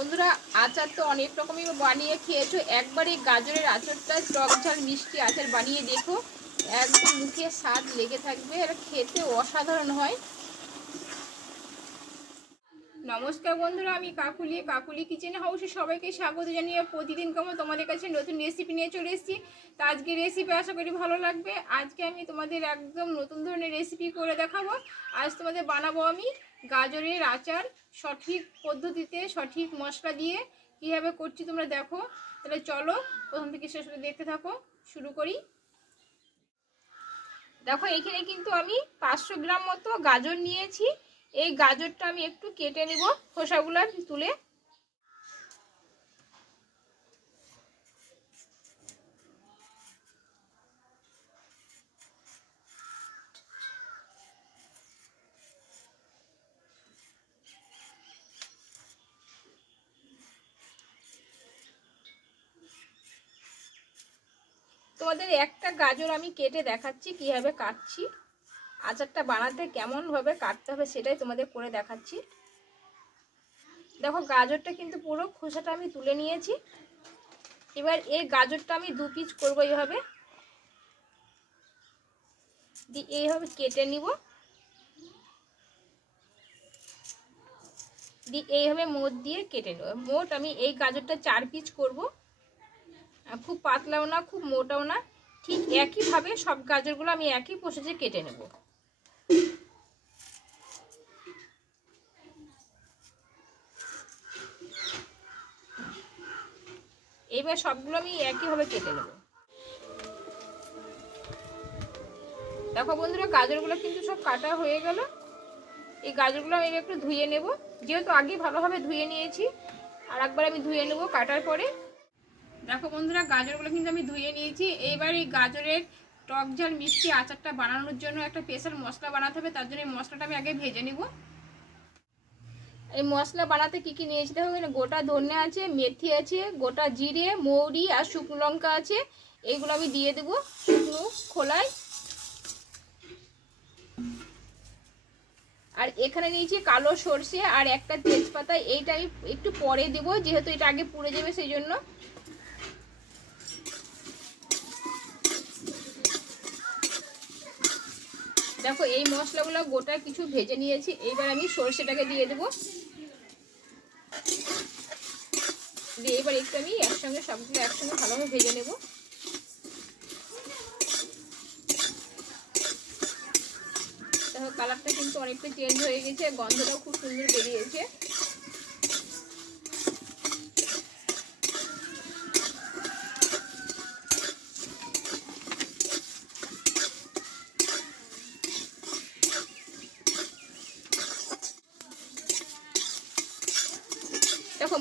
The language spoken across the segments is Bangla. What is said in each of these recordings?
বন্ধুরা, আচার তো অনেক রকমই বানিয়ে খেয়েছো। একবার এই গাজরের আচারটা টক ঝাল মিষ্টি আচার বানিয়ে দেখো। একদম মুখে স্বাদ লেগে থাকবে। আর খেতে অসাধারণ হয়। নমস্কার বন্ধুরা, আমি কাকুলি। কাকুলি কিচেন হাউসে সবাইকে স্বাগত জানিয়ে প্রতিদিন কেমন তোমাদের কাছে নতুন রেসিপি নিয়ে চলে এসেছি। তা আজকে রেসিপি আশা করি ভালো লাগবে। আজকে আমি তোমাদের একদম নতুন ধরনের রেসিপি করে দেখাবো। আজ তোমাদের বানাবো আমি গাজরের আচার সঠিক পদ্ধতিতে সঠিক মশলা দিয়ে কীভাবে করছি তোমরা দেখো। তাহলে চলো প্রথম থেকে শেষ দেখতে থাকো। শুরু করি। দেখো, এখানে কিন্তু আমি পাঁচশো গ্রাম মতো গাজর নিয়েছি। এই গাজরটা আমি একটু কেটে নিব, খোসাগুলো তুলে। তোমাদের একটা গাজর আমি কেটে দেখাচ্ছি, কীভাবে কাটছি। আচারটা বানাতে কেমনভাবে কাটতে হবে সেটাই তোমাদের করে দেখাচ্ছি। দেখো গাজরটা কিন্তু পুরো খোসাটা আমি তুলে নিয়েছি। এবার এই গাজরটা আমি দু পিস করব এইভাবে। দিয়ে এইভাবে কেটে নিব। দিয়ে এইভাবে মোট দিয়ে কেটে নেব। মোট আমি এই গাজরটা চার পিস করব। খুব পাতলাও না, খুব মোটাও না। ঠিক একইভাবে সব গাজরগুলো আমি একই প্রসেসে কেটে নেব। এইবার সবগুলো আমি একইভাবে কেটে নেব। দেখো বন্ধুরা, গাজরগুলো কিন্তু সব কাটা হয়ে গেল। এই গাজরগুলো আমি একটু ধুয়ে নেব। যেহেতু আগে ভালোভাবে ধুয়ে নিয়েছি, আর একবার আমি ধুয়ে নেব কাটার পরে। দেখো বন্ধুরা, গাজরগুলো কিন্তু আমি ধুয়ে নিয়েছি। এইবার এই গাজরের টক ঝাল মিষ্টি আচারটা বানানোর জন্য একটা স্পেশাল মশলা বানাতে হবে, তার জন্য এই মশলাটা আমি আগে ভেজে নিব। এই মশলা বানাতে কি কি নিয়েছি দেখো, এখানে গোটা ধনে আছে, মেথি আছে, গোটা জিরে, মৌরি আর শুকনো লঙ্কা আছে, এইগুলো আমি দিয়ে দেবো শুকনো খোলায়। আর এখানে নিয়েছি কালো সর্ষে আর একটা তেজপাতা, এইটা আমি একটু পরে দেবো, যেহেতু এটা আগে পুড়ে যাবে সেই জন্য। দেখো, এই মশলাগুলো গোটা কিছু ভেজে নিয়েছি। এইবার আমি সর্ষেটাকে দিয়ে দেবো। দিয়ে এবার একটু আমি একসঙ্গে সবগুলো একসঙ্গে ভালোভাবে ভেজে নেব। দেখো, কালারটা কিন্তু অনেকটা চেঞ্জ হয়ে গেছে, গন্ধটাও খুব সুন্দর বেরিয়েছে।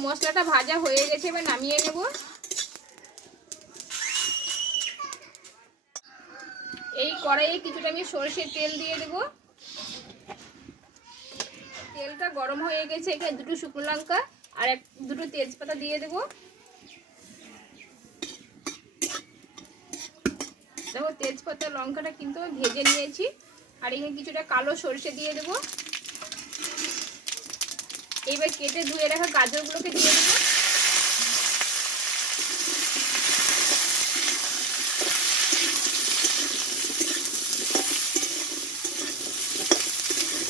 মশলাটা ভাজা হয়ে গেছে, এবার নামিয়ে নেব। এই কড়াইয়ে কিছুটা আমি সরষের তেল দিয়ে দেব। তেলটা গরম হয়ে গেছে, এখানে দুটো শুকনো লঙ্কা আর এক, দুটো তেজপাতা দিয়ে দেব। দেখো, তেজপাতা, লঙ্কাটা কিন্তু ভেজে নিয়েছি। আর এখানে কিছুটা কালো সরষে দিয়ে দেবো। এইবার কেটে ধুয়ে রাখা গাজরগুলোকে দিয়ে দেবো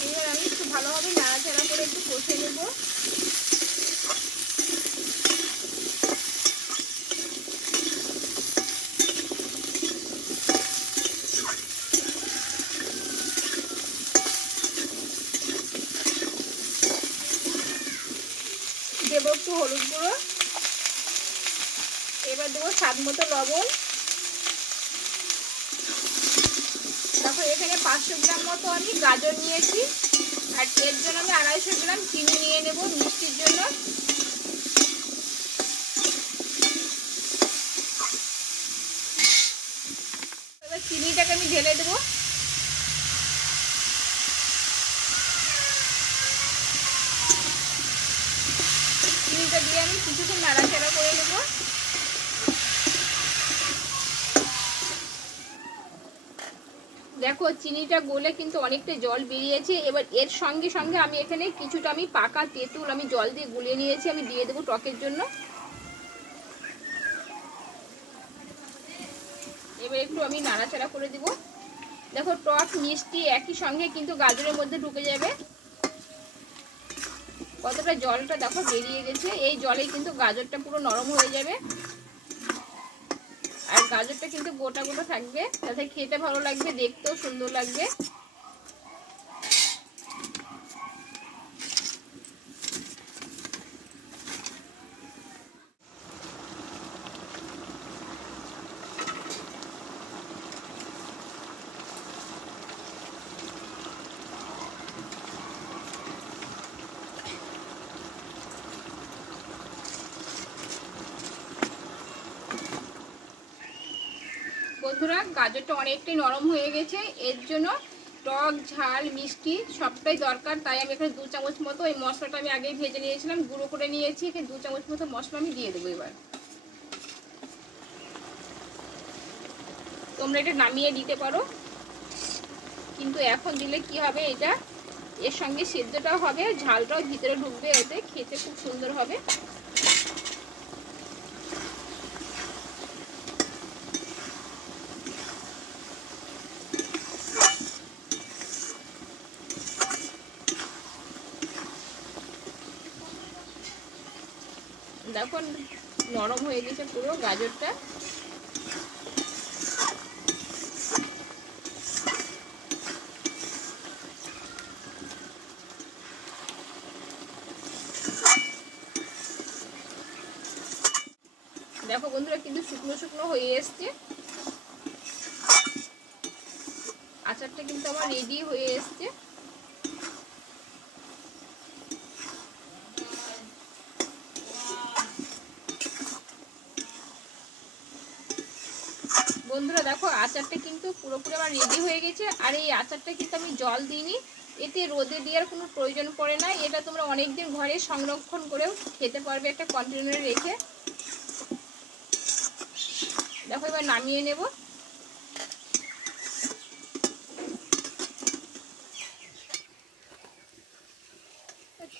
এবার আমি একটু ভালোভাবে নাড়াচাড়া করে একটু কষে নেব দেব একটু হলুদ গুঁড়ো। এবার দেবো স্বাদ মতো লবণ। দেখো, এখানে পাঁচশো গ্রাম মতো আমি গাজর নিয়েছি। আর এর জন্য আমি আড়াইশো গ্রাম চিনি নিয়ে নেব মিষ্টির জন্য। এবার চিনিটাকে আমি ঢেলে দেবো। চিনিটা দিয়ে আমি কিছুক্ষণ নাড়াচাড়া করে নেব। দেখো, চিনিটা গলে কিন্তু অনেকটা জল বেরিয়েছে। এবার এর সঙ্গে সঙ্গে আমি এখানে কিছুটা আমি পাকা তেঁতুল আমি জল দিয়ে গুলিয়ে নিয়েছি, আমি দিয়ে দেবো টকের জন্য। এবার একটু আমি নাড়াচাড়া করে দিব। দেখো, টক মিষ্টি একই সঙ্গে কিন্তু গাজরের মধ্যে ঢুকে যাবে। কতটা জলটা দেখো বেরিয়ে গেছে। এই জলে কিন্তু গাজরটা পুরো নরম হয়ে যাবে। আর গাজরটা কিন্তু গোটা গোটা থাকবে। তাতে খেতে ভালো লাগবে, দেখতেও সুন্দর লাগবে। বন্ধুরা, গাজরটা অনেকটাই নরম হয়ে গেছে। এর জন্য টক, ঝাল, মিষ্টি সবটাই দরকার। তাই আমি এখানে দু চামচ মতো এই মশলাটা আমি আগেই ভেজে নিয়েছিলাম, গুঁড়ো করে নিয়েছি। এখানে দু চামচ মতো মশলা আমি দিয়ে দেবো এবার। তোমরা এটা নামিয়ে দিতে পারো। কিন্তু এখন দিলে কি হবে এটা? এর সঙ্গে সেদ্ধটাও হবে, ঝালটাও ভিতরে ঢুকবে, এতে খেতে খুব সুন্দর হবে। দেখো নরম হয়ে গেছে পুরো গাজরটা। দেখো বন্ধুরা, কিন্তু শুকনো শুকনো হয়ে এসছে। আচারটা কিন্তু আমার রেডি হয়ে এসছে। বন্ধুরা দেখো, আচারটা কিন্তু পুরোপুরি আমার রেডি হয়ে গেছে। আর এই আচারটা কিন্তু আমি জল দিইনি। এতে রোদে দেওয়ার কোনো প্রয়োজন পড়ে না। এটা তোমরা অনেক দিন ঘরে সংরক্ষণ করেও খেতে পারবে একটা কন্টেনারে রেখে। দেখো, এবার নামিয়ে নেব।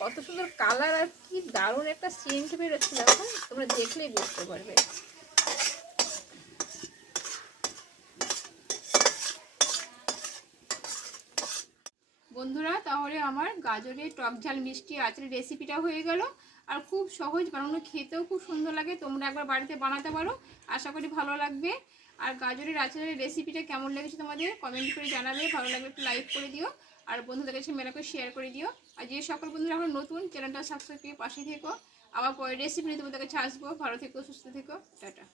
কত সুন্দর কালার আর কি দারুণ একটা সেন্ট বেরোচ্ছে, দেখো। তোমরা দেখলেই বুঝতে পারবে বন্ধুরা তাহলে আমার গাজরের টক ঝাল মিষ্টি আচারের রেসিপিটা হয়ে গেল। আর খুব সহজ বানানো, খেতেও খুব সুন্দর লাগে। তোমরা একবার বাড়িতে বানাতে পারো। আশা করি ভালো লাগবে। আর গাজরের আচারের রেসিপিটা কেমন লেগেছে তোমাদের কমেন্ট করে জানাবে। ভালো লাগবে একটু লাইক করে দিও। আর বন্ধুদের কাছে মেলাকে শেয়ার করে দিও। আর যে সকল বন্ধুরা এখন নতুন চ্যানেলটা সাবস্ক্রাইব করে পাশে থেকো। আবার পরের রেসিপি নিয়ে তোমাদের কাছে আসব। ভালো থেকো, সুস্থ থেকো। টাটা।